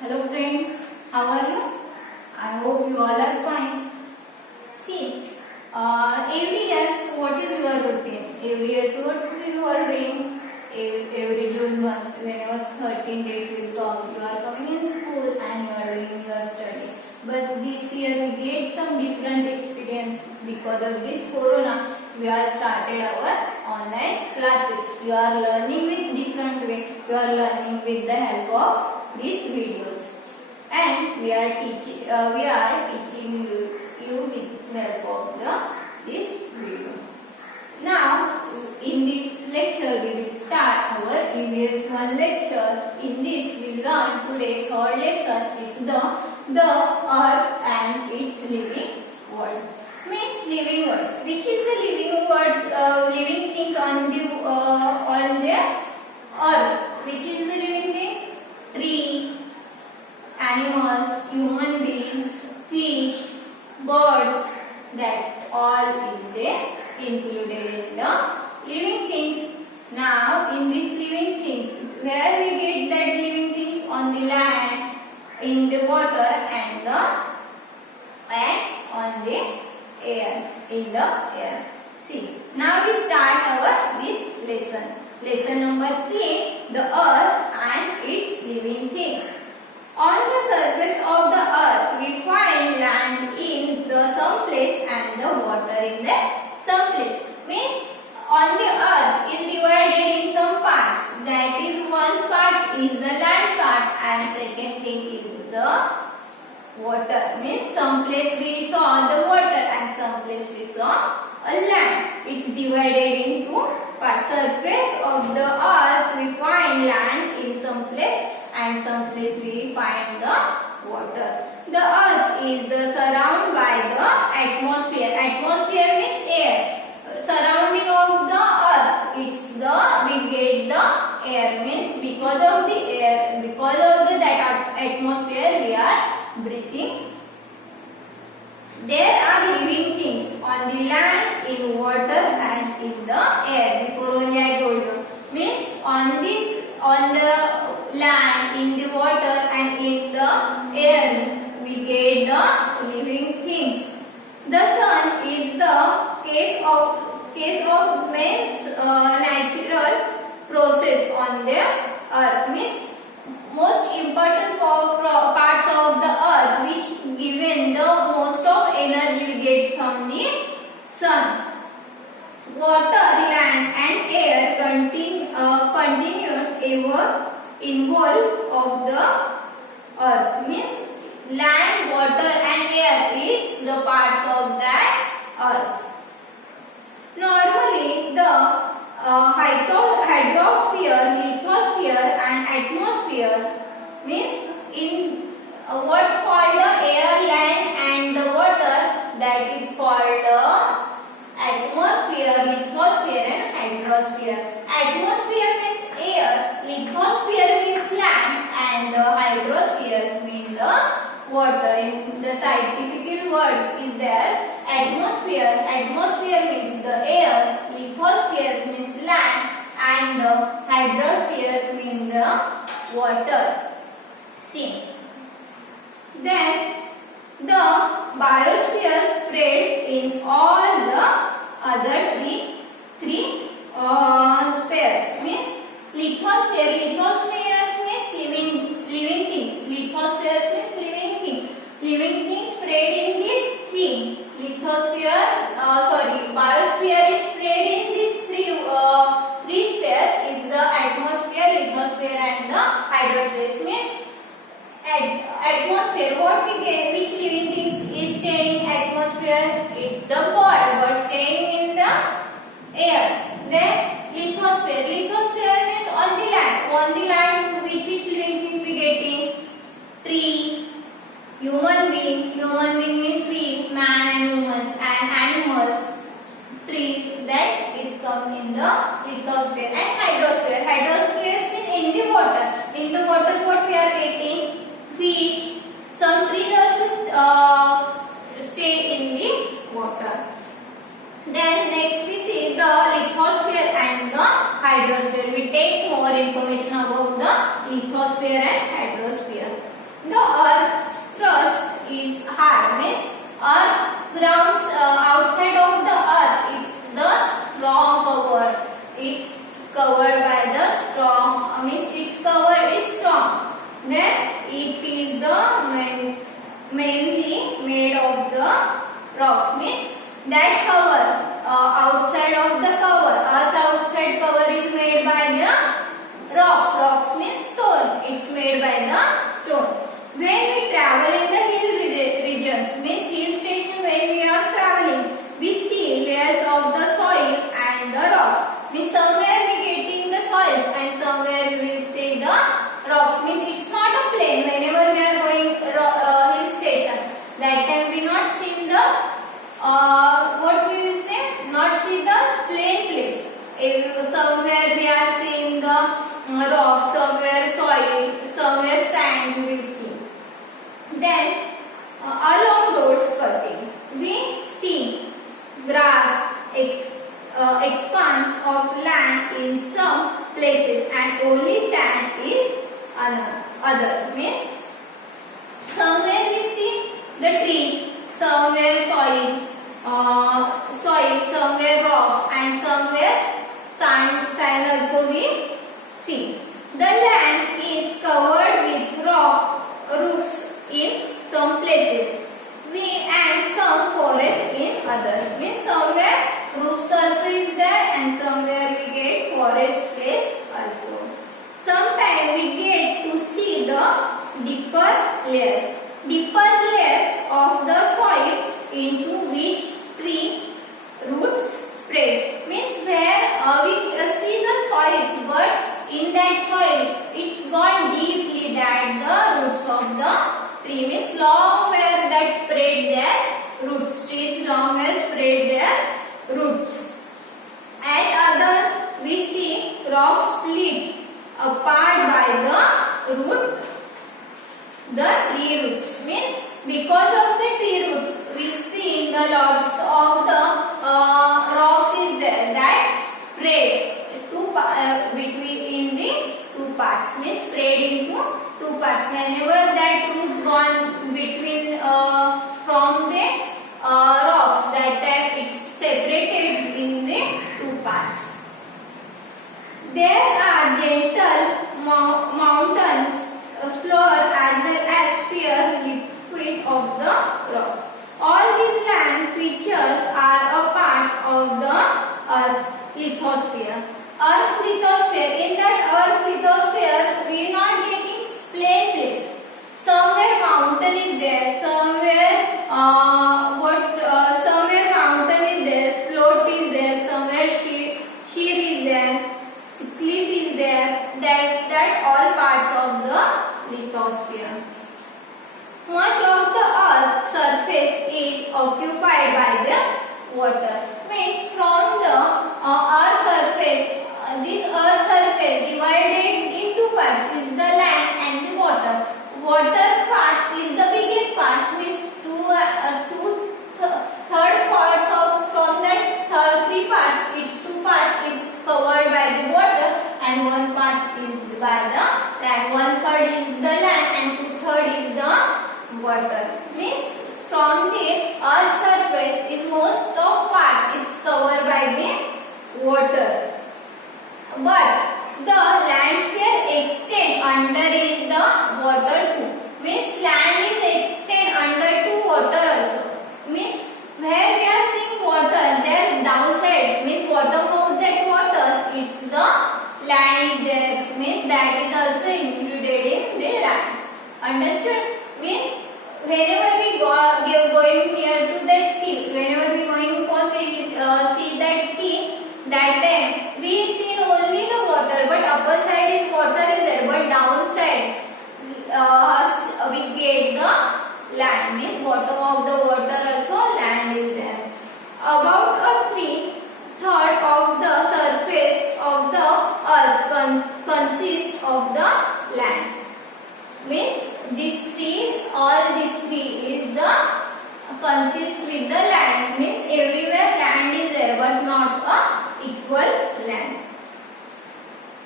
Hello friends, how are you? I hope you all are fine. See, every year, what is your routine? Every year, what you are doing? Every June month, when I was 13 days will come, you are coming in school and you are doing your study. But this year we get some different experience because of this corona. We have started our online classes. You are learning with different way. You are learning with the help of these videos, and we are teaching. You with the help of this video. Now, in this lecture, we will start our EVS 1 lecture. In this, we learn today third lesson. It's the earth and its living world. Means living words. Which is the living words? Living things on the earth. Which is the living things? Tree, animals, human beings, fish, birds. That all is there included in the living things. Now, in these living things, where we get that living things? On the land, in the water, and on the air, in the air. See, now we start our this lesson. Lesson number 3, the earth and its living things. On the surface of the earth, we find land in the some place and the water in the some place. Means on the earth is divided in some parts. That is, one part is the land part and second thing is the water. Means some place we saw the water and some place we saw a land. It's divided into parts. Surface of the earth we find land in some place and some place we find the water. The earth is surrounded by the atmosphere. Atmosphere means air. Surrounding of the earth, it's we get the air. Means because of the air, because of that atmosphere we are breathing. There are living things on the land, in water, and in the air. Before only I told you. Means on the land, in the water, and in the air, we get the living things. The sun is the case of man's natural process on the earth. Means most important parts of the earth, which given the most of energy we get from the sun. Water, land, and air continued ever involved of the earth. Means land, water, and air is the parts of that earth. Normally, the hydrosphere, lithosphere, and atmosphere means in what called the air, land, and the water, that is called atmosphere, lithosphere, and hydrosphere. Atmosphere means air, lithosphere means land, and the hydrosphere means the water. In the scientific words is there. Atmosphere means the air, lithosphere means land, and the hydrosphere means the water. See. Then the biosphere spread in all the other three spheres. Means lithosphere means living things. Lithosphere means living things. Living things spread in these three. Biosphere is spread in these three spheres. Is the atmosphere, lithosphere, and the hydrosphere. Means atmosphere, what we get, which living things is staying in atmosphere? It's the bird staying in the air. Then lithosphere means on the land. On the land, which living things we getting? Tree, human being means we, man and humans, and animals. Tree, that is come in the lithosphere. And hydrosphere means in the water. In the water, what we are getting? Fish. Some trees also stay in the water. Then next we see the lithosphere and the hydrosphere. We take more information about the lithosphere and hydrosphere. The earth's crust is hard, means earth ground outside of the earth it's the strong cover. It's covered by the strong, means its cover is strong. Then it is the mainly made of the rocks, means that cover outside of the cover, earth outside cover is made by the rocks. Rocks means stone. It's made by the stone. When we travel in the hill regions, means hill station, when we are traveling, we see layers of the soil and the rocks. Means somewhere we getting the soils and somewhere we will see the rocks. Means it's not a plain. Whenever we are going hill station, that time we not see the what we will say, not see the plain place. If somewhere we are seeing the rock, somewhere soil, somewhere sand we will see. Then along roads cutting, we see grass, expanse of land in some places and only sand in other. Means somewhere we see the trees, somewhere soil, somewhere rocks and somewhere sand also we see. The land is covered with rock roofs in some places, and some forest in others. Means somewhere roofs also is there and somewhere we get forest place also. Sometimes we get to see the deeper layers of the soil into which tree roots spread. Means where we see the soils, but in that soil it's gone deeply that the roots of the tree, means long where that spread their roots. Trees long where spread their roots. At other we see rocks split apart by the root, the tree roots. Means because of the tree roots we see the lots of the rocks is there that spread between in the two parts, means spread into two parts. Whenever that root gone between from the rocks, that time it's separated in the two parts. There are gentle mountains, floor as well as pure liquid of the rocks. All these land features are a part of the earth lithosphere. Earth lithosphere. In that earth lithosphere, we are not getting plain place. Somewhere mountain is there. Somewhere somewhere mountain is there. Float is there. Somewhere sheer is there. Cliff is there. That all parts of the lithosphere. Much of the earth's surface is occupied by the water. Means from the earth surface, this earth surface divided into parts is the land and the water. Water parts is the biggest parts, means third parts of from that three parts, its two parts is covered by the water and one part is by the land. 1/3 is the land and 2/3 is the water. Means from the earth surface in most of part it's covered by the water. But the land sphere extend under in the water too. Means land is extend under to water also. Means where we are seeing water, there downside means bottom of that water, it's the land is there. Means that is also included in the land. Understood? Means whenever we going near to that sea, whenever we going for see that sea, that time we see only the water, but upper side is water is there, but downside we get the land. Means bottom of the water also land is there. About a 3/3 of the surface of the earth consists of the land. Means all these three is the consists with the land. Means everywhere land is there, but not a equal land.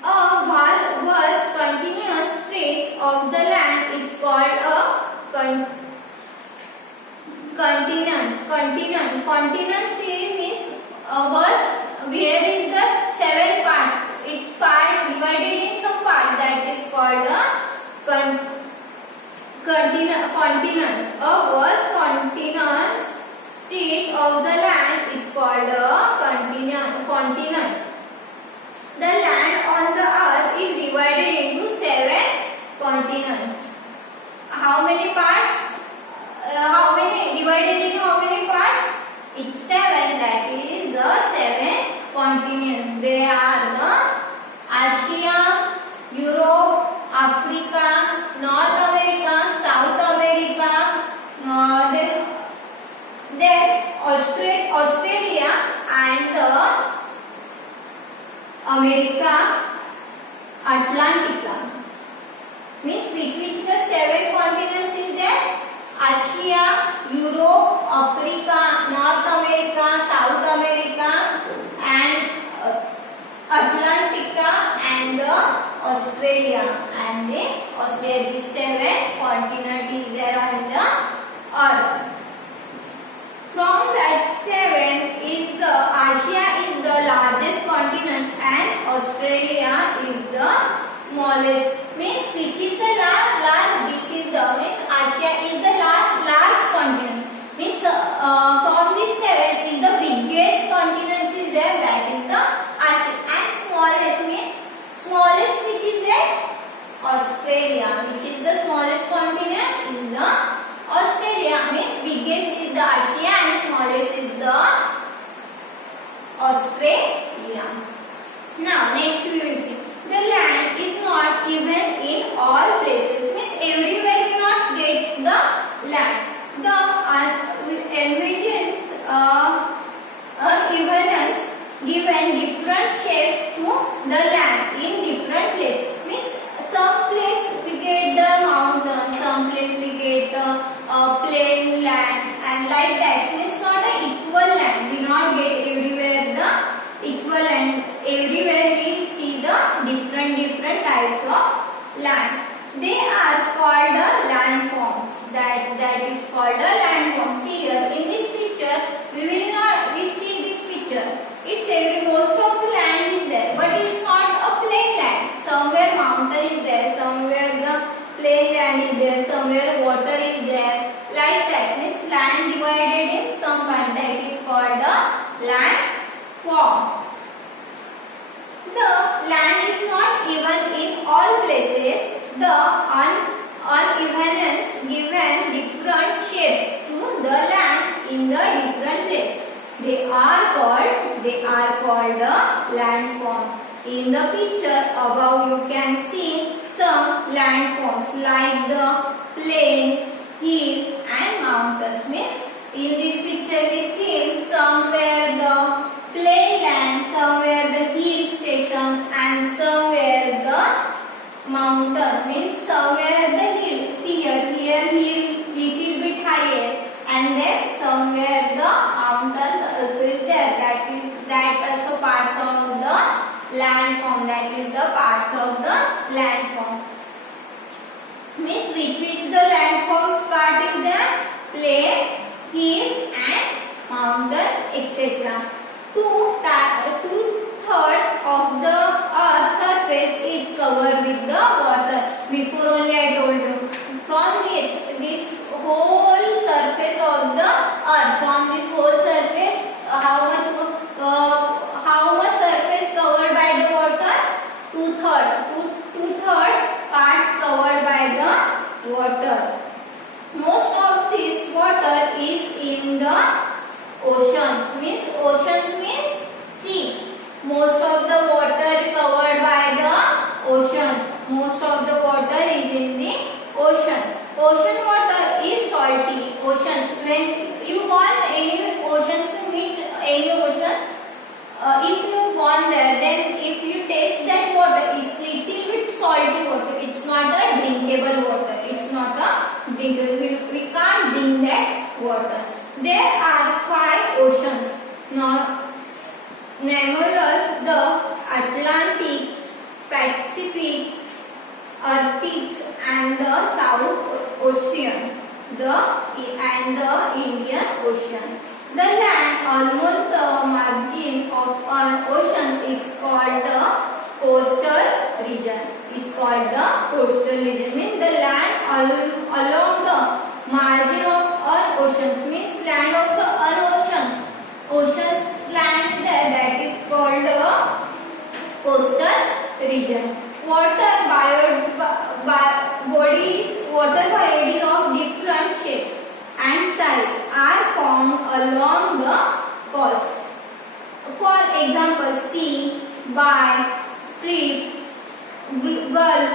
A vast continuous stretch of the land is called a continent. Continent means a vast where is the seven parts. Its part divided in some part, that is called a continent. A vast continent state of the land is called a continent. The land on the earth is divided into seven continents. How many parts? How many divided into how many parts? It's seven. That is the seven continents. They are the Asia, Europe, Africa, North America, South America, then Australia and America Atlantica. Means which the seven continents is there? Asia, Europe, Africa, North America, South America and Atlantica and Australia. And these seven continents is there on the earth. From that seven is the Asia is the largest continent and Australia is the smallest. Means which is the large? This is the means Asia is the large continent. Means from this seven is the biggest continent is there, that is the Asia, and smallest means smallest which is there? Australia. Which is the smallest continent is the Australia. Means biggest is the Asia and smallest is the Australia. Now next we will see. The land is not even in all places. Means everywhere we not get the land. The envisions evenness given different shapes to the land in different places. Means some place we get the mountain, some place we get the plain land, and like that. Means not an equal land. We not get everywhere the equal land. Everywhere we see the different types of land. They are called landforms. That is called a landform. See here in this picture, we see this picture. It's most of the land is there, but it's not a plain land. Somewhere mountain is there, somewhere the plain land is there, somewhere water is there. Like that. Means land divided in some part. That is called a landform. The land is not even in all places. The unevenness given different shapes to the land in the different places. They are called the landform. In the picture above you can see some landforms like the plain, hill and mountains. Means in this picture we see somewhere the plain land, somewhere the hill stations and somewhere the mountain. Means somewhere the hill. See here hill little bit higher, and then somewhere the mountains also is there. That also parts of the landform. That is the parts of the landform. Means which the landforms part is there? Plain, hills and mountain, etc. Two-thirds of the earth's surface is covered with the water. Before only I told you. From this whole surface of the earth, from this whole surface, how much surface covered by the water? Two-third parts covered by the water. Most of this water is in the oceans. Oceans means sea. Most of the water covered by the oceans. Most of the water is in the ocean. Ocean water is salty. Oceans. When you want any oceans to meet any oceans, if you gone there, then if you taste that water, it's little bit salty water. It's not a drinkable water. It's not a drinkable. We can't drink that water. There are 5 oceans. Namely, the Atlantic, Pacific, Arctic and the South Ocean, and the Indian Ocean. The land almost the margin of an ocean is called the coastal region. Is called the coastal region. Means the land along the margin of an ocean. Means land of the oceans land there, that is called the coastal region. Water bodies of different shapes and size are found along the coast. For example, sea, bay, strait, gulf,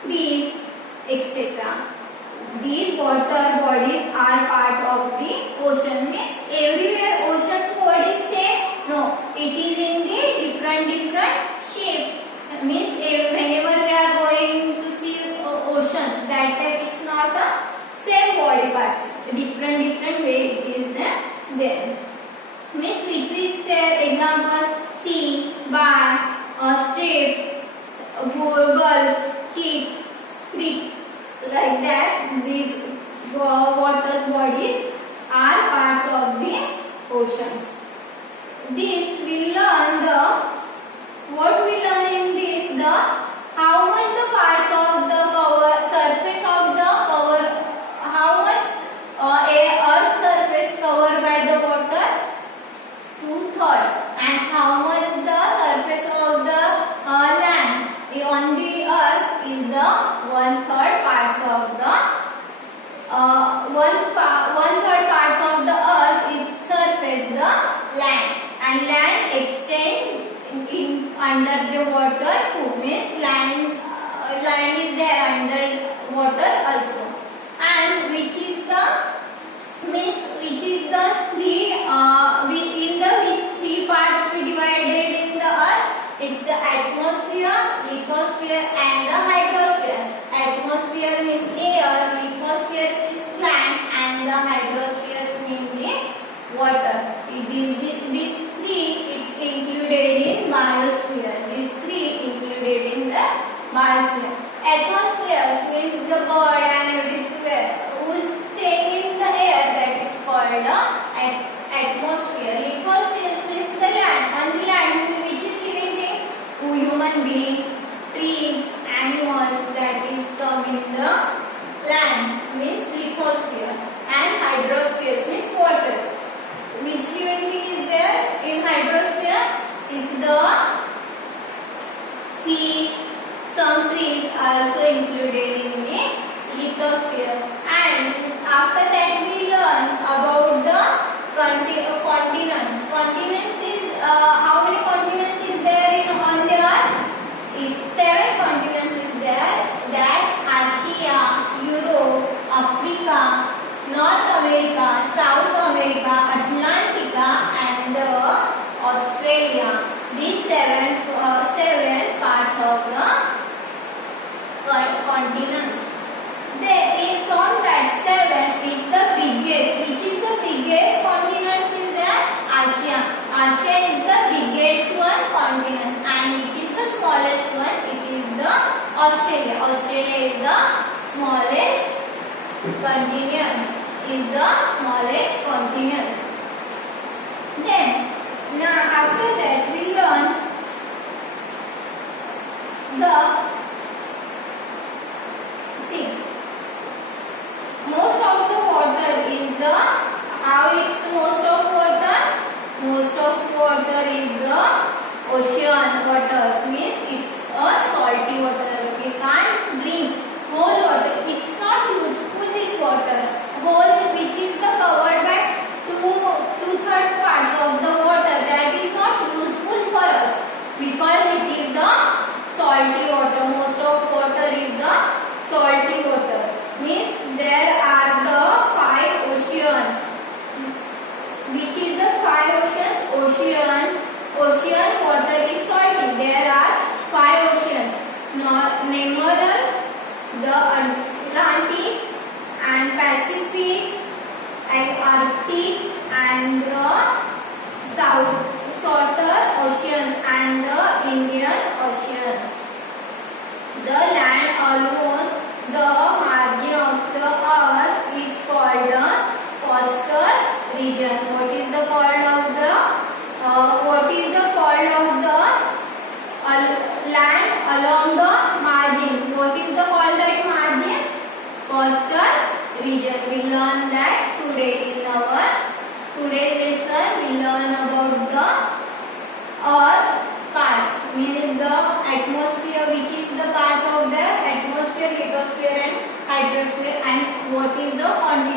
stream, etc. These water bodies are part of the ocean. Means everywhere ocean's bodies same? No, it is in the different shape. Means whenever we are going to see oceans, that time it's not a same body parts. Different way it is there. Means which is their example: sea, bay, strait, gulf, cheek, creek. Like that, these water bodies are parts of the oceans. This we learn what we learn in this, how much the parts of the surface of the cover, how much earth surface covered by the water, 2/3, and how much the surface of the land on the earth is the 1/3 parts of the 1/3 parts of the earth is surface the land, and land extend in under the water too. Means land is there under water also. And which is the three which three parts we divided in the earth? It's the atmosphere, lithosphere, and the hydrosphere. Atmosphere means air, lithosphere is plant, and the hydrosphere means the water. These three it's included in biosphere. These three included in the biosphere. Atmosphere means the bird and everywhere who is staying in the air, that is called the atmosphere. Lithosphere means the land. On the land which is living thing, human being, trees, animals, that is coming the land, means lithosphere. And hydrosphere means water. Which living thing is there in hydrosphere? Is the fish, some trees also included in the lithosphere. And after that we learn about the continents. Continents is how many continents is there on the earth? It's 7 continents is there. That Asia, Europe, Africa, North America, South America, Atlantica, and Australia. These seven parts of the continents. From that 7 is the biggest. Which is the biggest continent is there? Asia. Asia is the biggest one continent, and which is the smallest one? It is the Australia. Australia is the smallest continent. Then now after that we learn most of the water is the how it's most of water? Most of water is the ocean waters. Means it's a salty water. We can't drink whole water. It's not useful this water. Whole which is the covered by 2/3 parts of the water, that is not useful for us because it is the salty water. Most of water is the salty water. Means there are the 5 oceans. Which is the 5 oceans? Ocean water is salty. There are 5 oceans. Emerald, the Atlantic, and Pacific, and Arctic, and the Southern Ocean, and the Indian Ocean. The land along the margin of the earth is called the coastal region. What is the called of the land along the margin? What is the called that margin? Coastal region. We learn that today in our today's lesson. We learn about the earth parts, means the atmosphere, which is the parts of the atmosphere, lithosphere and hydrosphere, and what is the continent.